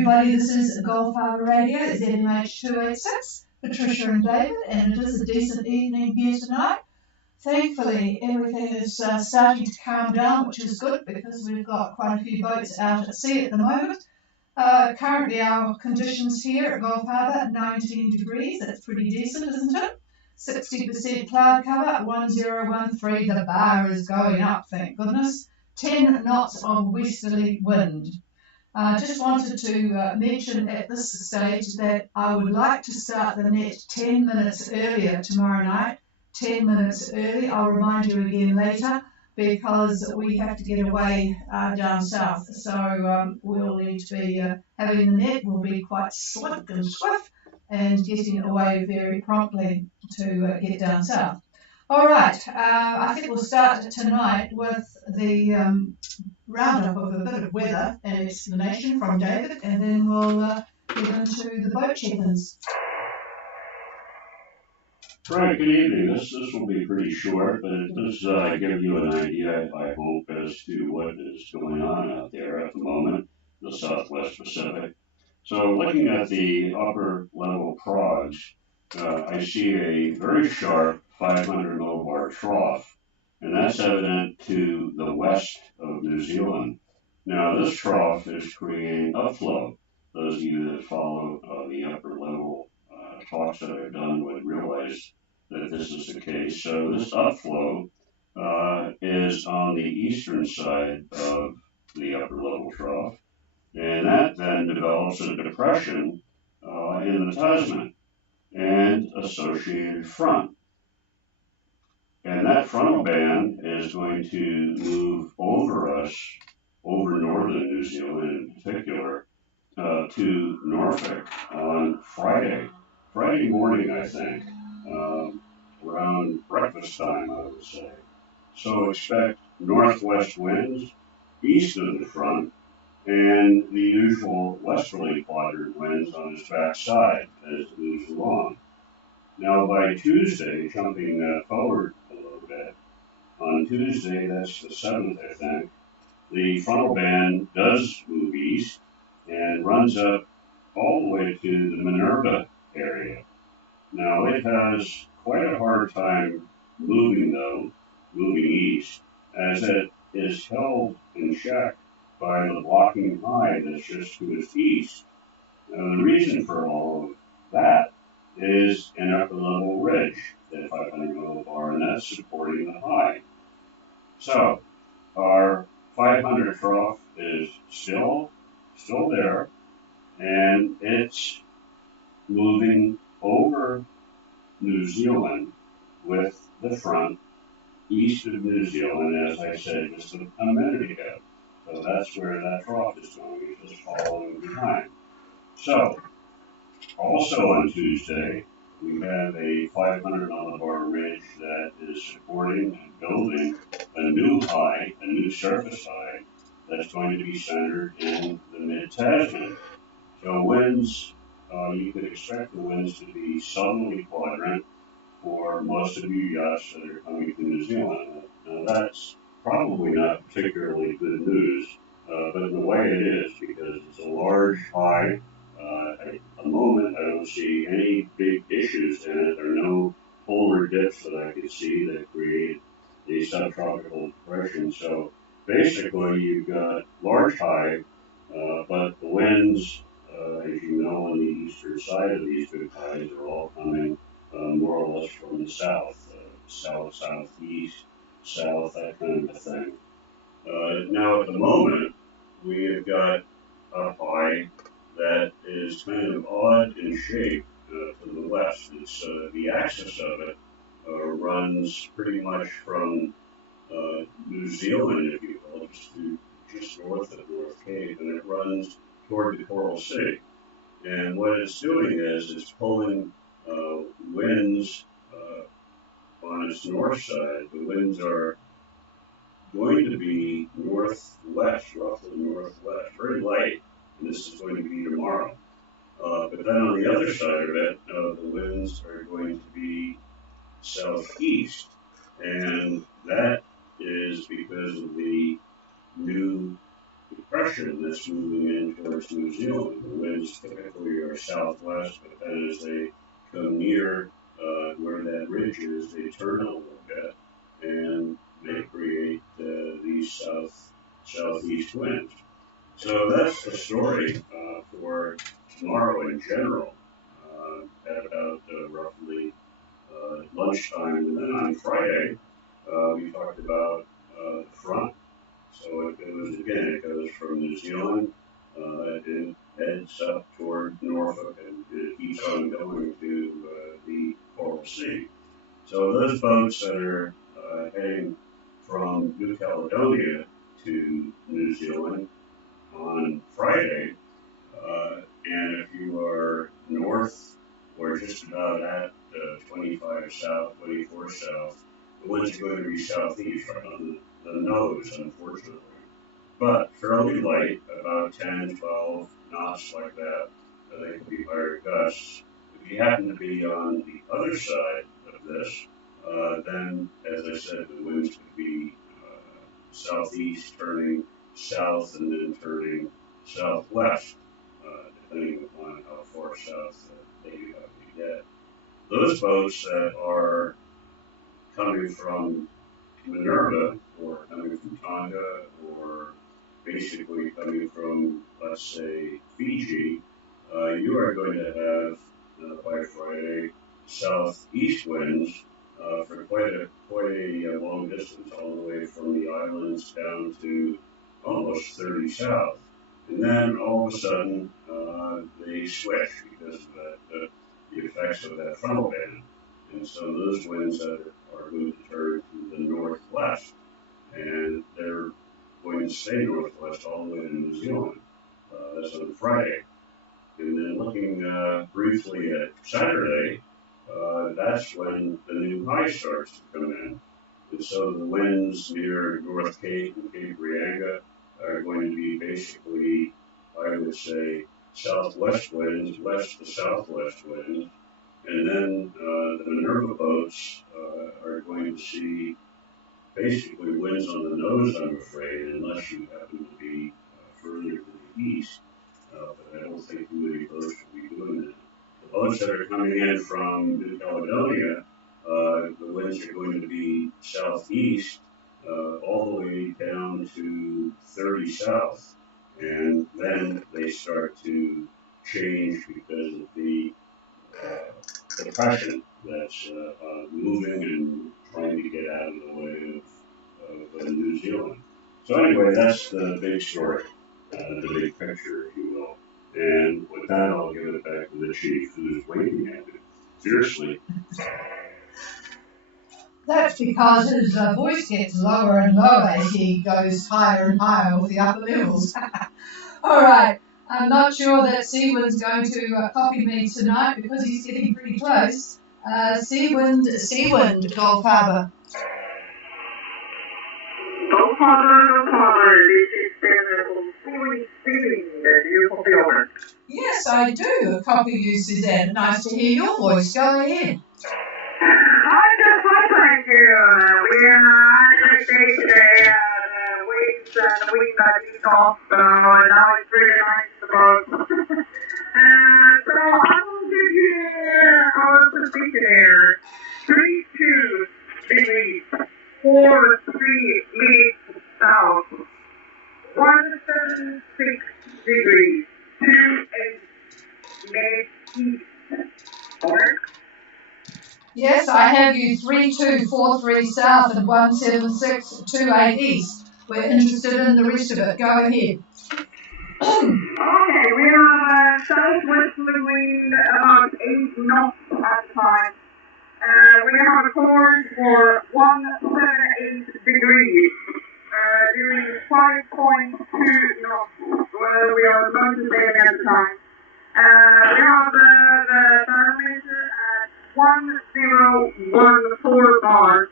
everybody, this is Gulf Harbour Radio, ZMH286, Patricia and David, and it is a decent evening here tonight. Thankfully, everything is starting to calm down, which is good because we've got quite a few boats out at sea at the moment. Currently, our conditions here at Gulf Harbour, 19 degrees, that's pretty decent, isn't it? 60% cloud cover, 1013, the bar is going up, thank goodness. 10 knots of westerly wind. Just wanted to mention at this stage that I would like to start the net 10 minutes earlier tomorrow night, 10 minutes early. I'll remind you again later because we have to get away down south. So we'll need to be having the net will be quite slick and swift and getting away very promptly to get down south. All right, I think we'll start tonight with the roundup of a bit of weather and explanation from David, and then we'll get into the boat check-ins. Right, good evening. This will be pretty short, but it does give you an idea, I hope, as to what is going on out there at the moment, the Southwest Pacific. So looking at the upper level prods, I see a very sharp 500 millibar trough, and that's evident to the west of New Zealand. Now, this trough is creating upflow. Those of you that follow the upper level talks that I've done would realize that this is the case. So this upflow is on the eastern side of the upper level trough, and that then develops a depression in the Tasman and associated front. And that frontal band is going to move over us, over northern New Zealand in particular, to Norfolk on Friday morning, I think, around breakfast time, I would say. So expect northwest winds east of the front and the usual westerly quadrant winds on its back side as it moves along. Now by Tuesday, jumping forward a little bit, on Tuesday, that's the 7th, I think, the frontal band does move east and runs up all the way to the Minerva area. Now it has quite a hard time moving east, as it is held in check by the blocking high that's just to its east. Now the reason for all of that is an upper level ridge, that 500 millibar, and that's supporting the high. So our 500 trough is still there, and it's moving over New Zealand with the front east of New Zealand, as I said just a minute ago. So that's where that trough is going, it's just following behind. So, also on Tuesday, we have a 500 millibar ridge that is supporting and building a new high, a new surface high, that's going to be centered in the mid-Tasman. So winds, you could expect the winds to be southerly quadrant for most of you yachts that are coming to New Zealand. Now that's probably not particularly good news, but in the way it is, because it's a large high. At the moment, I don't see any big issues in it. There are no polar dips that I could see that create a subtropical depression. So basically, you've got large high, but the winds, as you know, on the eastern side of these big highs are all coming more or less from the south, southeast, south, that kind of thing. Now, at the moment, we have got a high that is kind of odd in shape to the west. It's the axis of it runs pretty much from New Zealand, if you will, just north of North Cape, and it runs toward the Coral Sea. And what it's doing is it's pulling winds on its north side. The winds are going to be northwest, roughly northwest, very light, and this is going to be tomorrow. But then on the other side of it, the winds are going to be southeast, and that is because of the new depression that's moving in towards New Zealand. The winds typically are southwest, but then as they come near where that ridge is, they turn a little bit, and they create these southeast winds. So that's the story for tomorrow in general. At about roughly lunchtime, and then on Friday we talked about the front. So it goes from New Zealand, it heads up toward Norfolk, and it keeps on going to the Coral Sea. So those boats that are heading from New Caledonia to New Zealand on Friday, and if you are north or just about at 25 south, 24 south, the winds are going to be southeast, right on the nose, unfortunately. But fairly light, about 10, 12 knots like that. They can be higher gusts. If you happen to be on the other side of this, then, as I said, the winds could be southeast, turning south, and then turning southwest, depending upon how far south they have to get. Those boats that are coming from Minerva, or coming from Tonga, or basically coming from, let's say, Fiji, you are going to have, by Friday, southeast winds for quite a long distance, all the way from the islands down to almost 30 south. And then all of a sudden, they switch because of the effects of that frontal band. And so those winds are going to turn to the northwest, and they're going to stay northwest all the way to New Zealand. That's on Friday. And then looking briefly at Saturday, that's when the new high starts to come in. And so the winds near North Cape and Cape Reinga are going to be basically, I would say, southwest winds, west to southwest winds. And then the Minerva boats are going to see basically winds on the nose, I'm afraid, unless you happen to be further to the east. But I don't think many boats will be doing that. The boats that are coming in from New Caledonia, the winds are going to be southeast all the way down to 30 south. And then they start to change because of the depression that's moving and trying to get out of the way of New Zealand. So anyway, that's the big story, the big picture, if you will. And with that, I'll give it back to the chief, who's waving at me fiercely. That's because his voice gets lower and lower as he goes higher and higher with the upper levels. All right. I'm not sure that Seawind's going to copy me tonight because he's getting pretty close. Seawind, Gulf Harbour. Gulf Harbour, this is Seawind speaking. Do you copy over? Yes, I do copy you, Suzanne. Nice to hear your voice. Go ahead. Thank you. We had a great day today. The wind got eased off, so now it's really nice to go. So I will give you our position here. 32 degrees, 43 minutes south, 176 degrees, 28 minutes east. Over. Yes, I have you 3243 south and 17628 east. We're interested in the rest of it. Go ahead. Okay, we have a southwesterly wind about 8 knots at the time. We have a course for 178 degrees, doing 5.2 knots, where we are about to stay at the time. We have the thermometer at 1014 bars.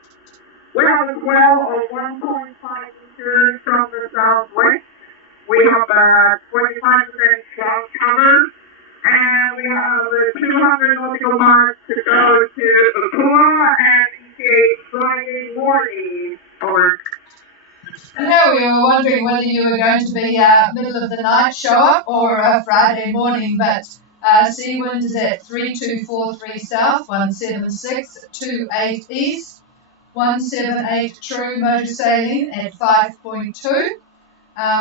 We have a swell of 1.5 meters from the southwest. We have a 25% cloud cover, and we have 200 nautical miles to go to Apua and ETA Friday morning. Over. And now we are wondering whether you were going to be middle of the night show up or Friday morning, but sea wind is at 3243 south, 17628 east, 178 true motor sailing at 5.2.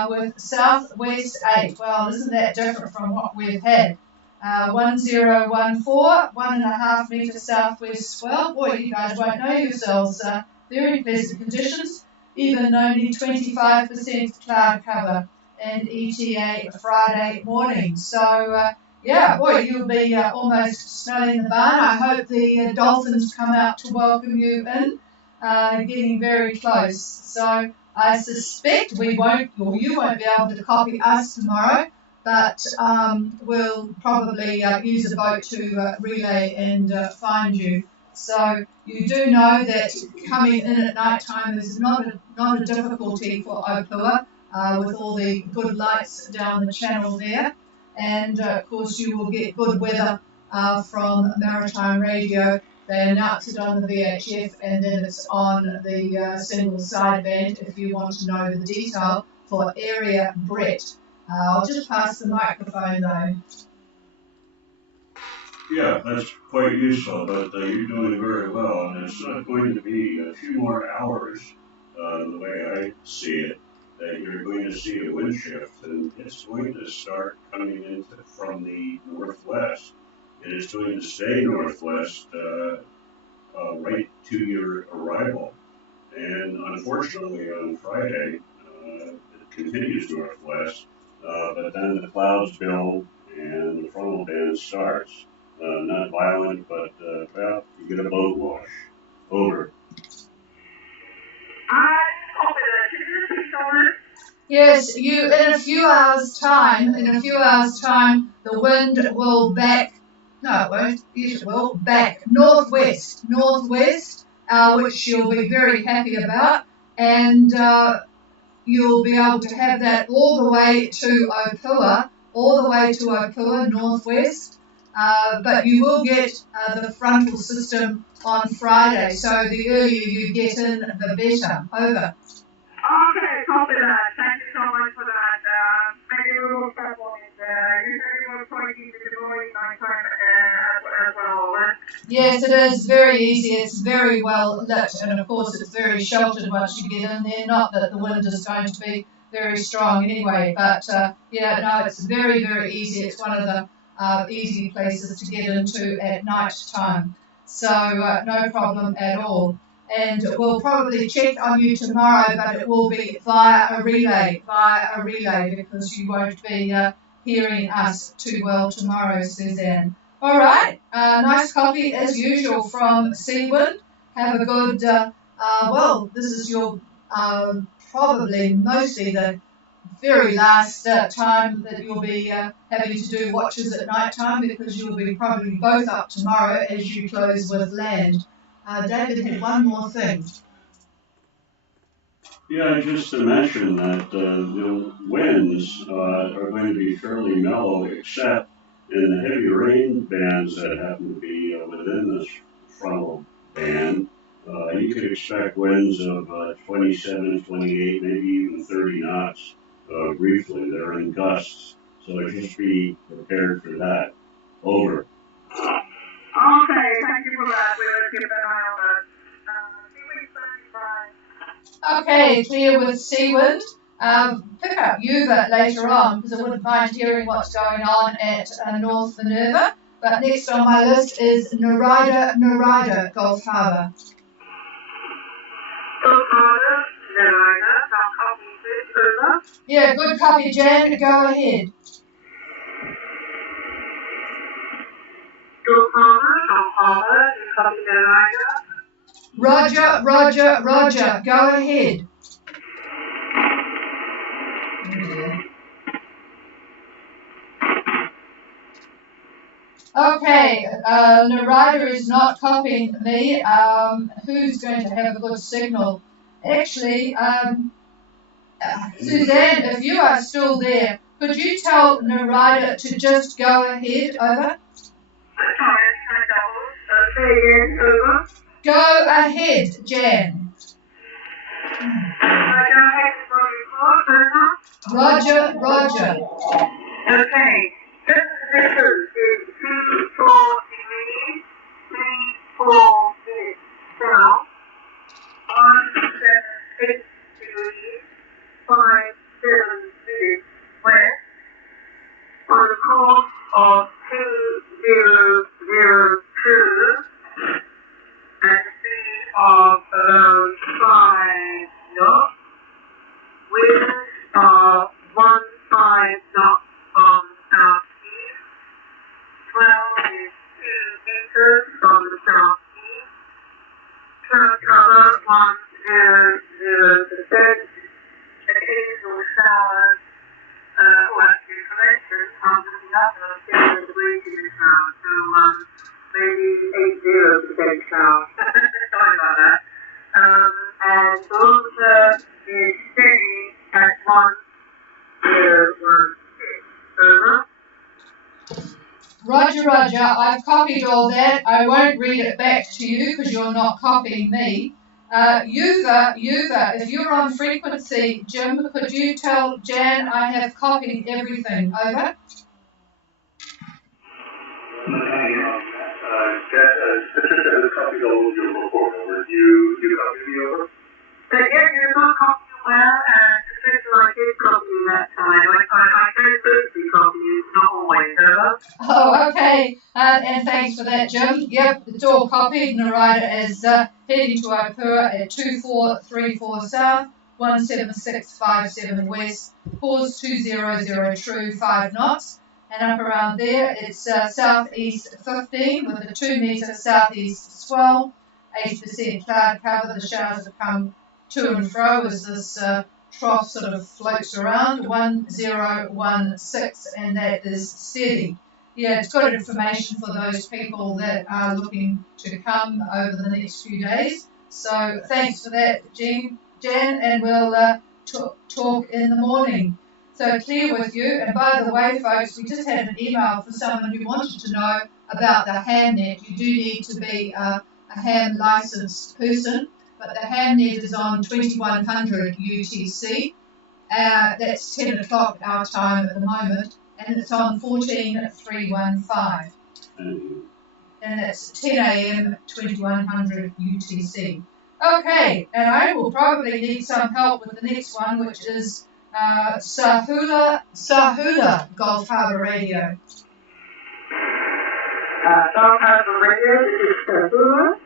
With southwest 8. Well, isn't that different from what we've had? 1014, 1.5 metre southwest swell. Boy, you guys won't know yourselves. Very pleasant conditions, even only 25% cloud cover, and ETA Friday morning. So, yeah, boy, you'll be almost smelling the barn. I hope the dolphins come out to welcome you in, getting very close. So, I suspect we won't, or you won't be able to copy us tomorrow, but we'll probably use a boat to relay and find you. So you do know that coming in at night time is not a difficulty for Opua, with all the good lights down the channel there. And of course you will get good weather from Maritime Radio. They announce it on the VHF, and then it's on the single sideband if you want to know the detail for area Brett. I'll just pass the microphone though. Yeah, that's quite useful, but you're doing very well, and it's going to be a few more hours, the way I see it, that you're going to see a wind shift, and it's going to start coming in from the northwest. It is going to stay northwest right to your arrival, and unfortunately on Friday it continues northwest, but then the clouds build and the frontal band starts. Not violent, but well, you get a boat wash. Over. Yes, in a few hours' time, the wind will back. No, it won't. Yes, it will back northwest, which you'll be very happy about, and you'll be able to have that all the way to Opua, northwest. But you will get the frontal system on Friday, so the earlier you get in, the better. Over. Okay, copy that. Thank you so much for that. Maybe a little trouble in there. You said you were pointing to the morning nighttime as well, right? Yes, it is very easy. It's very well lit, and of course it's very sheltered once you get in there. Not that the wind is going to be very strong anyway, but yeah, no, it's very, very easy. It's one of the easy places to get into at night time. So no problem at all. And we'll probably check on you tomorrow, but it will be via a relay, because you won't be hearing us too well tomorrow, Suzanne. All right, nice copy as usual from Seawind. Have a good, well, this is your probably mostly the very last time that you'll be having to do watches at night time, because you'll be probably both up tomorrow as you close with land. David had one more thing. Yeah, just to mention that the winds are going to be fairly mellow, except in the heavy rain bands that happen to be within this frontal band. You could expect winds of 27, 28, maybe even 30 knots briefly. They're in gusts, so just be prepared for that. Over. Okay, thank you for that. We'll keep an eye on that. Okay, clear with Seawind. Pick up Yuva later on, because I wouldn't mind hearing what's going on at North Minerva. But next on my list is Narida, Gulf Harbour. Yeah, good copy, Jan. Go ahead. Roger, Roger, Roger. Go ahead. Okay, Narida is not copying me. Who's going to have a good signal? Actually, Suzanne, if you are still there, could you tell Narida to just go ahead? Over. Go ahead, Jan. Roger, Roger. Okay. Temperature is 24 degrees, 346 south, 178 degrees, 57 west, on a course of 2002, at a speed of around 5 knots, winds of 15 knots from southeast, swell is 2 meters from the southeast, cloud cover 100%, occasional showers, actually correction, I'm looking up and I'm getting the breathing sound, so maybe 80% sound. Sorry about that. And the water is steady at 1016. Over. Roger, Roger. I've copied all that. I won't read it back to you because you're not copying me. Yuva, if you're on frequency, Jim, could you tell Jan I have copied everything? Over. Copied all of your report over. You copied me over? Yeah, you're not copying well, and Patricia, I did copy you that time. I can basically copy you, not always, over. Oh, okay. And thanks for that, Jim. Yep, it's all copied. Narita is heading to Opura at 2434 south, 17657 west, course 200 true, 5 knots. And up around there, it's southeast 15 with a 2 metre southeast swell, 80% cloud cover. The showers have come to and fro as this trough sort of floats around, 1016, and that is steady. Yeah, it's good information for those people that are looking to come over the next few days. So thanks for that, Jan, and we'll talk in the morning. So clear with you. And by the way, folks, we just had an email from someone who wanted to know about the HamNet. You do need to be a ham licensed person, but the HamNet is on 2100 UTC. That's 10 o'clock our time at the moment, and it's on 14315. And that's 10 a.m. 2100 UTC. Okay, and I will probably need some help with the next one, which is Sahula Gulf Harbour Radio. Gulf Harbour Radio, this is Sahula.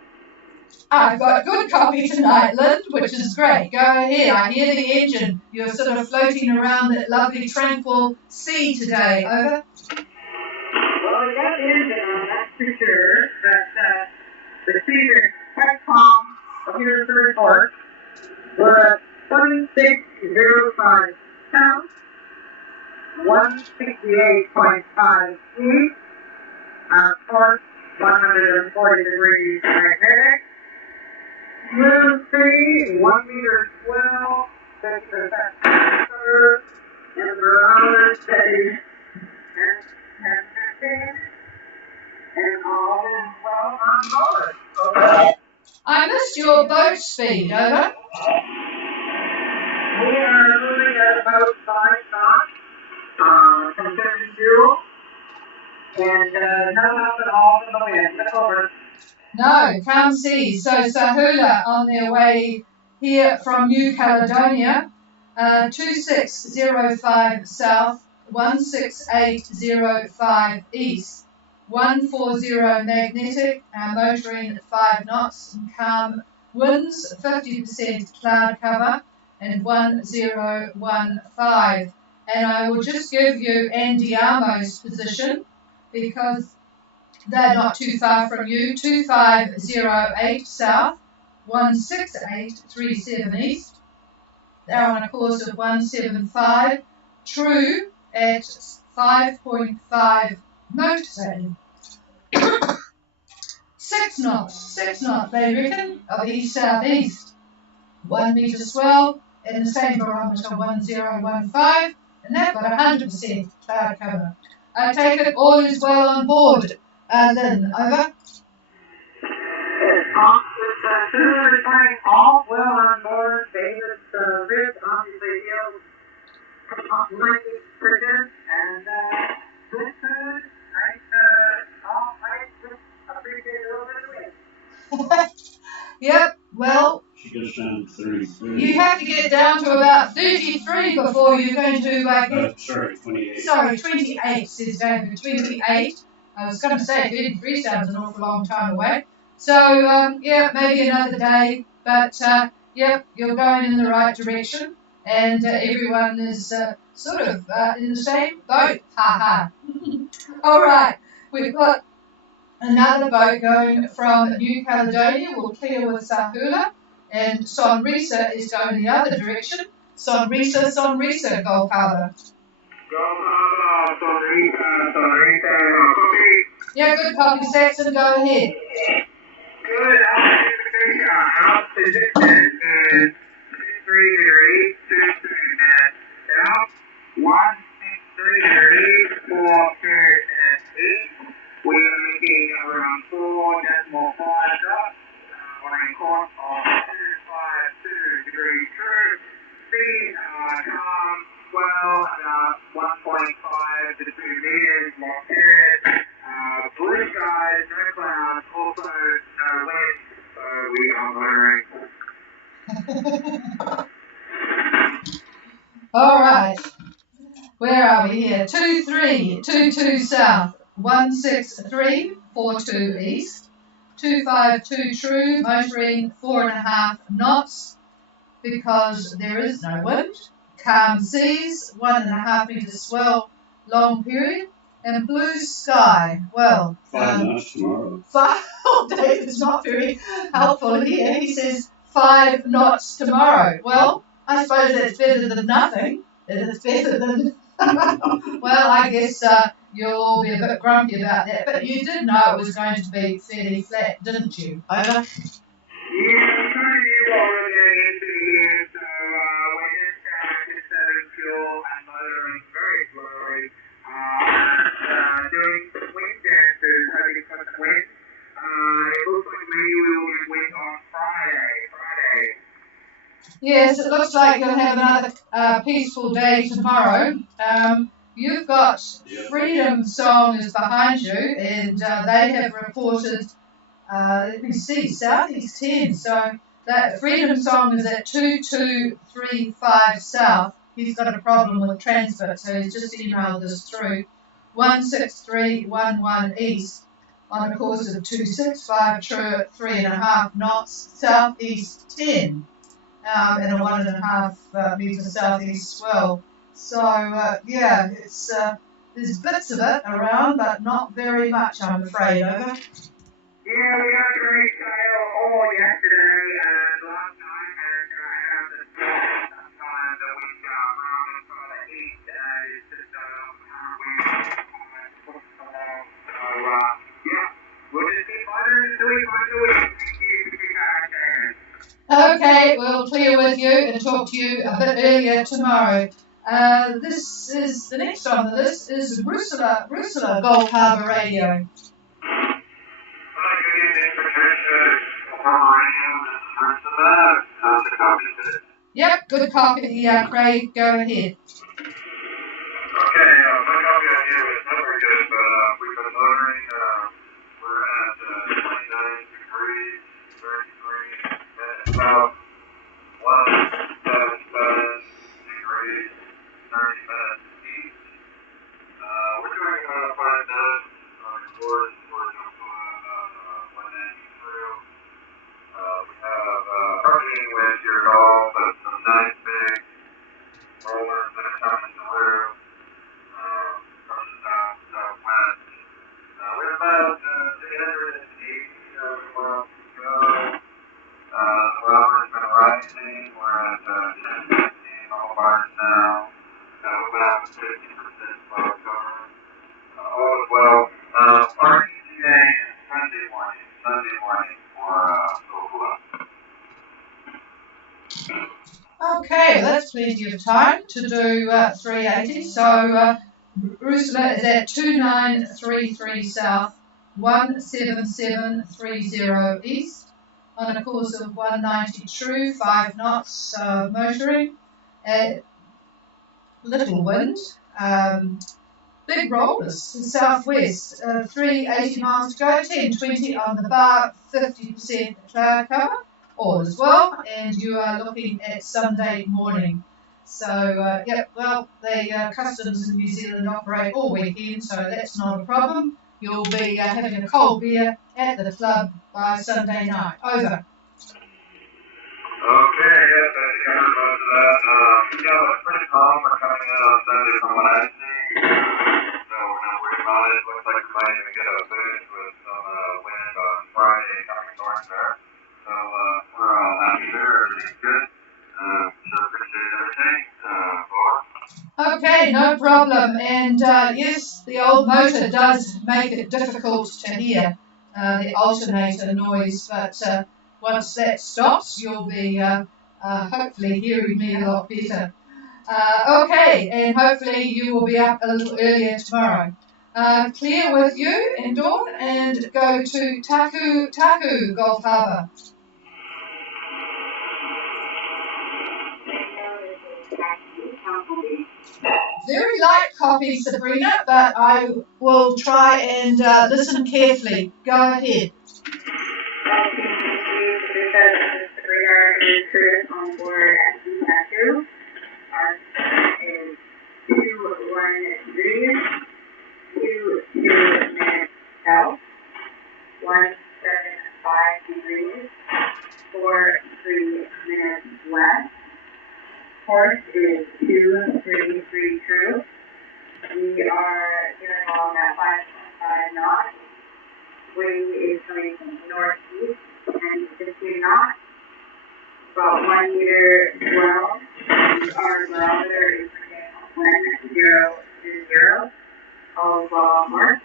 I've got good copy tonight, Lynn, which is great. Go ahead. I hear the engine. You're sort of floating around that lovely, tranquil sea today. Over. Well, we got the engine on, that's for sure. But the speed is quite calm up here in the report. We're at 7605 south, 168.5 east, our course 140 degrees magnetic. Smooth sea, 1 meter swell, 6% pressure, and barometer steady, and 10:15, and all is well on board. Over. I missed your boat speed. Over. We are moving at about 5 knots, conserving fuel, and no help at all from the wind. Over. No, calm seas. So Sahula on their way here from New Caledonia, 2605 south, 16805 east, 140 magnetic, motoring at 5 knots, and calm winds, 50% cloud cover, and 1015. And I will just give you Andiamo's position because they're not too far from you. 2508 south, 16837 east. They're on a course of 175, true at 5.5 motor. 6 knots, they reckon, of east-southeast. 1 metre swell in the same barometer, 1015, and they've got 100% cloud cover. I take it all is well on board. Lynn, over. It's off with Susan returning all well on board. David's rig obviously able to up 90 bridges, and good food, nice, all nice, just appreciate a little bit of wind. Yep, well, She goes down to 33. you have to get down to about 33 before you're going to get... Sorry, 28. Sorry, 28, says David, 28. I was going to say 33 sounds an awful long time away. So, yeah, maybe another day, but, yep, you're going in the right direction, and everyone is sort of in the same boat. Ha ha. All right, we've got another boat going from New Caledonia. We'll clear with Sahula, and Sonrisa is going the other direction. Sonrisa, Gulf Harbour. Yeah, good copy, Saxon, go ahead. Good out position is 23 degrees, 22 minutes south, 163 degrees, 4 period and 8. We are making around 4.5 knots on a course of 252 degrees true. Speed calm, swell about 1.5 to 2 meters long period. Blue skies, no clouds, also no wind, so we are motoring. All right. Where are we here? 2322 south, 16342 east, 252 true, motoring 4.5 knots because there is no wind. Calm seas, 1.5 meters swell, long period, and blue sky. Well, 5 knots tomorrow. Oh, David's not very helpful here. He says 5 knots tomorrow. Well, I suppose that's better than nothing. It's better than... Well, I guess you'll be a bit grumpy about that, but you did know it was going to be fairly flat, didn't you? Over? Yeah, you already into here, so we're just setting fuel and motoring very slowly. Doing wind dances, hoping to put some wind. It looks like maybe we will get wind on Friday. Yes, it looks like you'll have another peaceful day tomorrow. You've got Freedom Song is behind you, and they have reported, let me see, Southeast 10. So that Freedom Song is at 2235 south. He's got a problem with transfer, so he's just emailed this through. 16311 east on a course of 265 true, 3.5 knots, southeast 10. And a 1.5 metre southeast swell. So, yeah, it's there's bits of it around, but not very much, I'm afraid, over. Yeah, we had a great sail all yesterday and last night, and have this sometime the week around and from the east, and it's just wind pushing along. So, yeah, we'll just keep motoring until we find the wind. Thank you for your Okay, we'll clear with you and talk to you a bit earlier tomorrow. This is the next on the list is Rusula Gulf Harbour Radio. Hi, good evening, Patricia. Harbour Radio, this is Rusula. How's the copy today? Yep, good copy, Craig. Go ahead. Okay, my copy idea was not very good, but we've been motoring. We're at 29 degrees, 33 minutes south, 177 degrees, 30 minutes east. We're doing about 5 knots on the course. We're doing 190 through. We have hurricane wind here at all, but some nice big rollers that are coming through from the southwest. We have about 380 miles to go. The weather's been rising. We're at 10:15 all bars now. We have a 50% cloud cover. All is well. Our ETA is Sunday morning for Sokola. Okay, that's plenty of time to do 380. So Rusula is at 2933 south, 17730 east on a course of 190 true, 5 knots motoring. little wind. Big rollers, southwest, 380 miles to go, 1020 on the bar, 50% cloud cover, all is well, and you are looking at Sunday morning. So, the customs in New Zealand operate all weekend, so that's not a problem. You'll be having a cold beer at the club by Sunday night. Over. Okay, yes, I think I heard most of that. It's pretty calm. We're coming in on Sunday from what I see. So we're not worried about it. Looks like we might even get a boost with some wind on Friday coming north there. So we're all happy there. Everything's good. Sure appreciate everything. Okay, no problem. And yes, the old motor does make it difficult to hear the alternator noise, but once that stops, you'll be hopefully hearing me a lot better. Okay, and hopefully you will be up a little earlier tomorrow. Clear with you and Dawn, and go to Taku Gulf Harbour. Very light copy, Sabrina, but I will try and listen carefully. Go ahead. Sabrina is Curtis on board at Taku. Our is 213, 22 minutes south, 175 degrees, 43 minutes west. Course is 233 true. We are getting along at 5.5 knots. Wind is coming from northeast and 15 knots. About 1 meter swell. Our barometer is reading 0 to 0. All is well on board.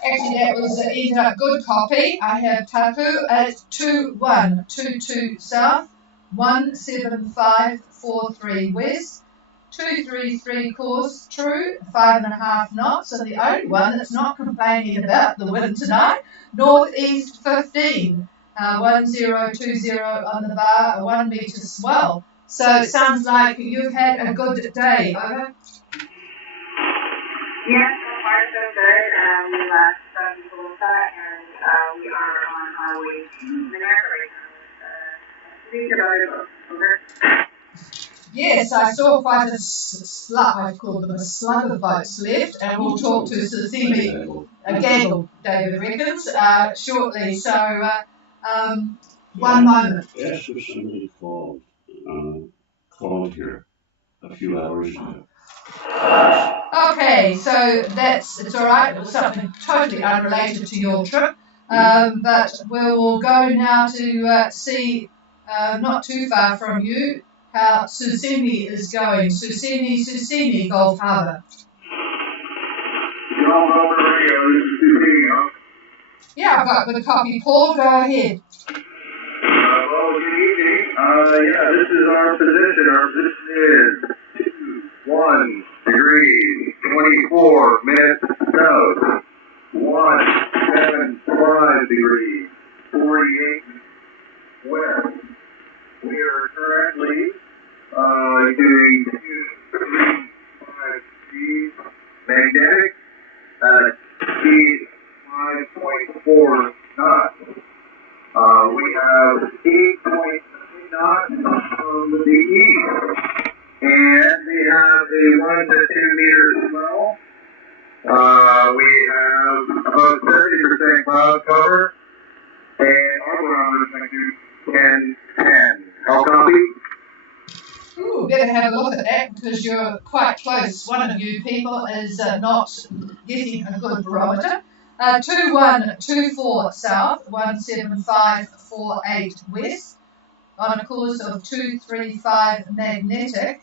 Actually, that was either good copy. I have Taku at 2122 south, 17543 west, 233 course true, 5.5 knots, and the only one that's not complaining about the wind tonight, northeast 15, 1020 on the bar, a 1 metre swell. So it sounds like you've had a good day. Over. Yes, so far so good. We left Tulsa and we are on our way to Minneapolis. Over. Yes, I saw quite a slug, I call them a slug of boats left, and we'll talk to Susimi, Gaggle, David reckons, shortly. So, one moment. Yes, if somebody called here a few hours ago. Okay, so it's all right. It was something totally unrelated to your trip, but we'll go now to see, not too far from you, how Susimi is going. Susimi, Gulf Harbour. Yeah, I've got the copy. Paul, go ahead. Well, good evening. This is our position. Our position is 1 degree, 24 minutes south, 175 degrees, 48 west. We are currently doing 235 speed magnetic at speed 5.4 knots. We have 8.3 knots from the east, and we have a 1 to 2 meter swell. We have about 70% cloud cover, and our barometer is 1010. How copy? Ooh, better have a look at that because you're quite close. One of you people is not getting a good barometer. 2124 south, 17548 west, on a course of 235 magnetic,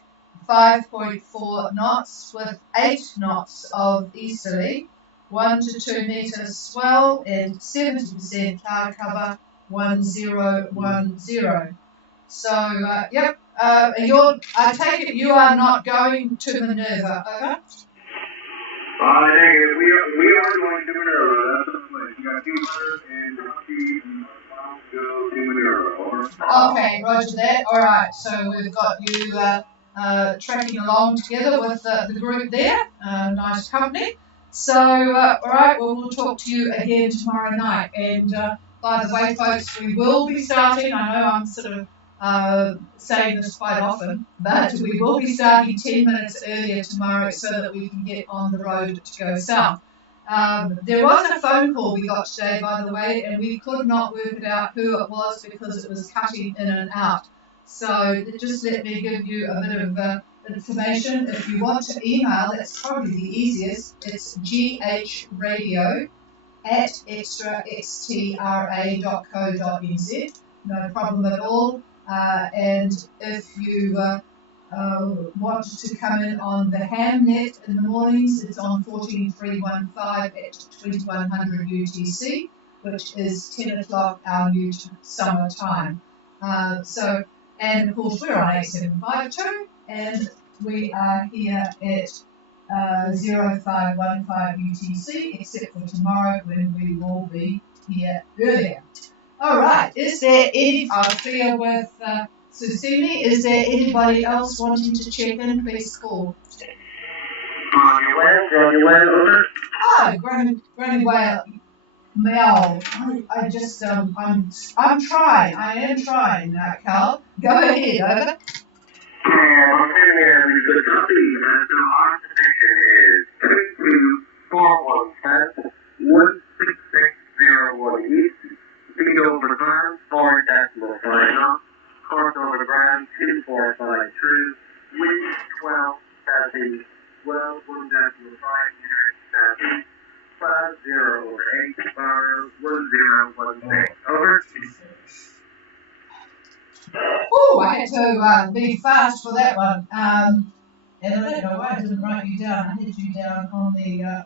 5.4 knots with 8 knots of easterly, 1 to 2 meter swell and 70% cloud cover, 1010. So, I take it you are not going to Minerva, over? I think we are going to Minerva. That's the place. You got 200 and 20 and 5 Go 2-0, over. Okay, roger that. All right, so we've got you tracking along together with the group there. Nice company. So, all right, well, we'll talk to you again tomorrow night. And by the way, folks, we will be starting. I know I'm sort of saying this quite often, but we will be starting 10 minutes earlier tomorrow so that we can get on the road to go south. There was a phone call we got today, by the way, and we could not work it out who it was because it was cutting in and out. So just let me give you a bit of information. If you want to email, that's probably the easiest. It's ghradio@extra.co.nz. No problem at all. And if you want to come in on the Hamnet in the mornings, it's on 14315 at 2100 UTC, which is 10 o'clock our new summer time. And of course, we're on 8752, and we are here at 0515 UTC, except for tomorrow when we will be here earlier. All right, is there any, I'll clear with Susini, is there anybody else wanting to check in? Please call. Granny Whale, over. Oh, Granny Whale, Mel. I just, I'm trying. I am trying, Cal. Go ahead, over. And I'm sitting here with the copy, and so our position is 324110, 16601 east, speed over the ground, 4.5 knots, course over the ground, 245 true, wind 12 southeast, well 1.5 meters southeast, 508 bar 1016, over. Oh, I had to be fast for that one. And I don't know why I didn't write you down. I had you down on the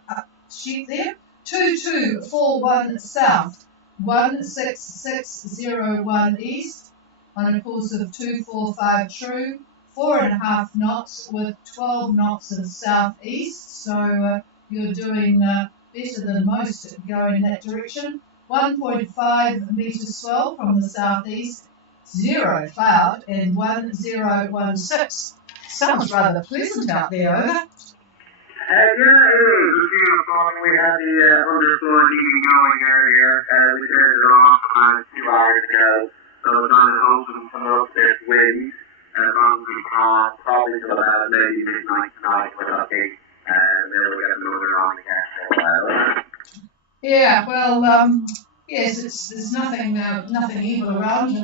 sheet there. 2241 south, 16601 east, on a course of 245 true, 4.5 knots with 12 knots of southeast. So you're doing better than most going that direction. 1.5 metres swell from the southeast. 0 cloud, and 1016. Sounds rather pleasant out there, over. Yeah, it is. It's beautiful. We had the underfloor heating going earlier. We turned it off about 2 hours ago. So we're trying to hoping some of this wind. Probably till about maybe midnight tonight, we're lucky. And then we'll get another on again for a while. Yeah, well, yes, there's nothing evil around.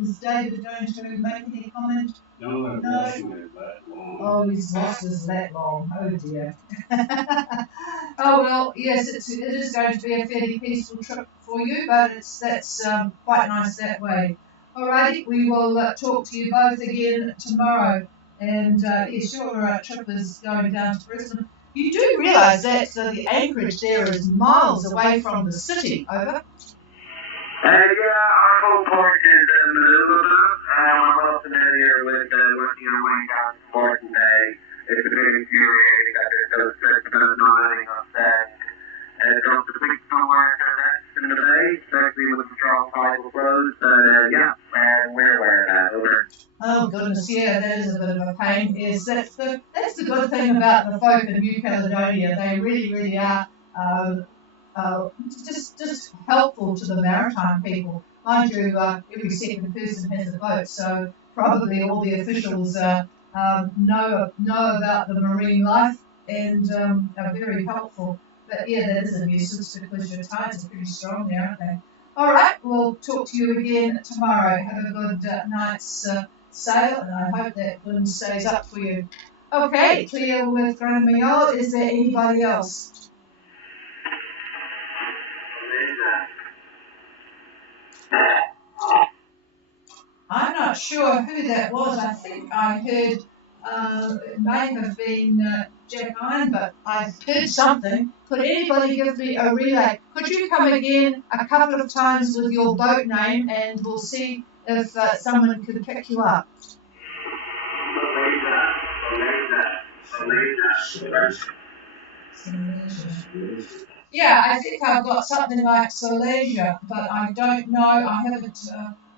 Is David going to make any comment? No, I've lost my that long. Oh, he's lost his that long. Oh dear. Oh well, yes, it is going to be a fairly peaceful trip for you, but that's quite nice that way. Alrighty, we will talk to you both again tomorrow. And yes, your trip is going down to Brisbane. You do realise that the anchorage there is miles away from the city, over? Yeah, our whole port is in the middle of that. We're well familiar with working our way down to Port and Bay. It's a bit infuriating that they're so strict about not letting us drop the fleet somewhere to rest in the bay, especially with the strong tidal flows. But yeah, and we're aware of that, over. Oh goodness, yeah, that is a bit of a pain. Yes, that's the good thing about the folk in New Caledonia. They really are just helpful to the maritime people. Mind you, every second person has a boat, so probably all the officials know about the marine life and are very helpful. But yeah, that is a nuisance because your tides are pretty strong there, aren't they? All right, we'll talk to you again tomorrow. Have a good night's sail, and I hope that wind stays up for you. Okay, clear with Grandma Mayol. Is there anybody else? I'm not sure who that was. I think I heard it may have been Jack Iron, but I heard something. Could anybody give me a relay? Could you come again a couple of times with your boat name, and we'll see if someone can pick you up. Malaysia. Yeah, I think I've got something like Silesia, but I don't know. I haven't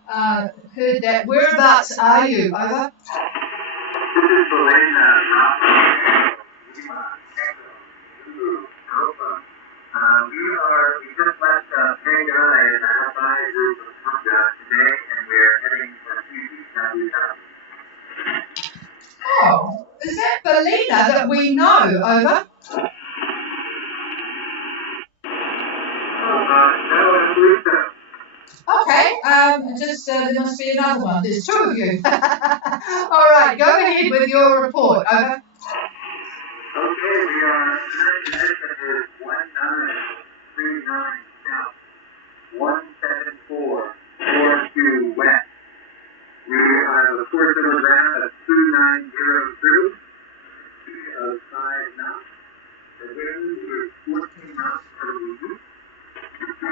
heard that. Whereabouts are you? Over. This is Selena, Rafa, Lima, Echo, Zulu, Alpha. We just left Shanghai in the Alpha group of Tonga today, and we're heading for Fiji, Southeast Asia. Oh, is that Belina that we know? Over. No, I believe so. Okay, just there must be another one. There's two of you. All right, go ahead with your report. Over. Okay, we are current estimate is 1939 south, 17442 west. We have a course of ground of 2902, speed of 5 knots. The wind is 14 knots per east. We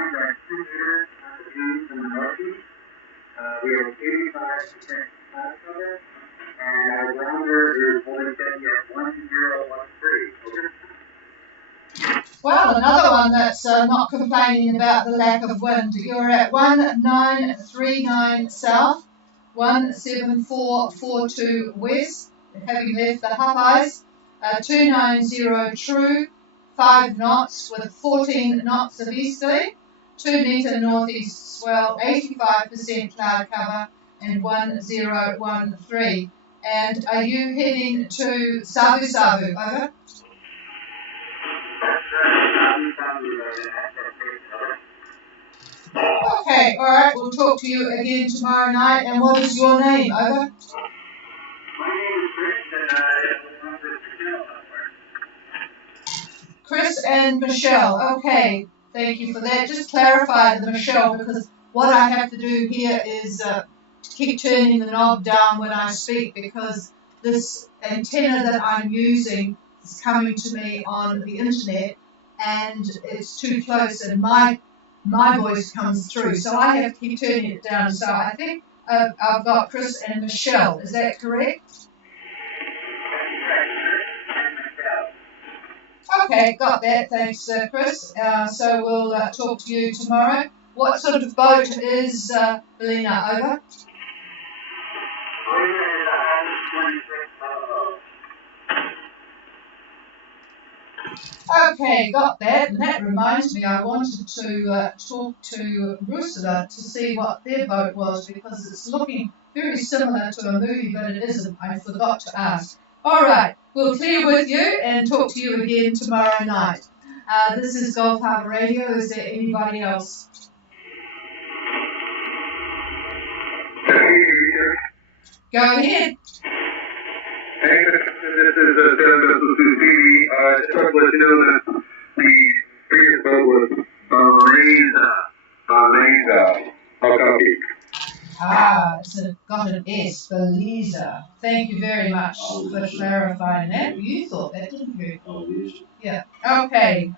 are 2 meters at the east and the northeast. We have 85% cloud cover. And our grounder is holding steady at 1013. Over. Well, another one that's not complaining about the lack of wind. You're at 1939 south, 17442 west, having left the Hawkeyes, 290 true, 5 knots with 14 knots of easterly, 2 metre northeast swell, 85% cloud cover, and 1013. And are you heading to Savu Savu? Over. Okay, all right. We'll talk to you again tomorrow night. And what is your name? Over. My name is Chris, and Chris and Michelle. Okay, thank you for that. Just clarify the Michelle, because what I have to do here is keep turning the knob down when I speak, because this antenna that I'm using is coming to me on the internet and it's too close and my voice comes through. So I have to keep turning it down. So I think I've got Chris and Michelle. Is that correct? Okay, got that. Thanks, Chris. So we'll talk to you tomorrow. What sort of boat is Belina? Over. Okay, got that. And that reminds me, I wanted to talk to Rusula to see what their boat was, because it's looking very similar to a movie, but it isn't. I forgot to ask. All right, we'll clear with you and talk to you again tomorrow night. This is Gulf Harbour Radio. Is there anybody else? Go ahead. Hey, this is Senator Susie. I just want to let you know that the previous vote was Baleza. How copy? It's got an S, Belisa. Thank you very much for clarifying that. You thought that, didn't you? Oh, yes. Yeah. Okay.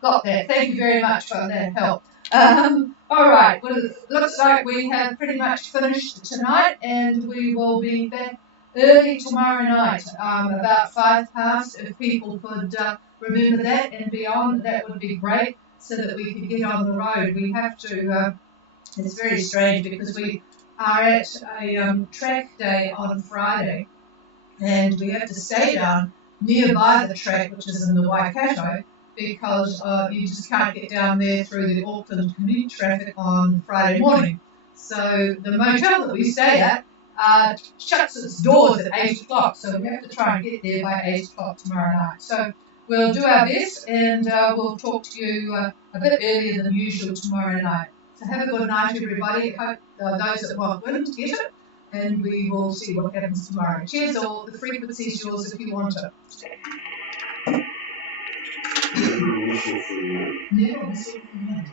Got that. Thank you very much for that help. All right. Well, it looks like we have pretty much finished tonight, and we will be back early tomorrow night, about 5 past. If people could remember that and be on, that would be great, so that we could get on the road. We have to. It's very strange because we are at a track day on Friday, and we have to stay down nearby the track, which is in the Waikato, because you just can't get down there through the Auckland commute traffic on Friday morning. So the motel that we stay at shuts its doors at 8 o'clock, so we have to try and get there by 8 o'clock tomorrow night. So we'll do our best, and we'll talk to you a bit earlier than usual tomorrow night. So have a good night, everybody. I hope those that want wind get it, and we will see what happens tomorrow. Cheers all. The frequency is yours if you want it. Never whistle for the end.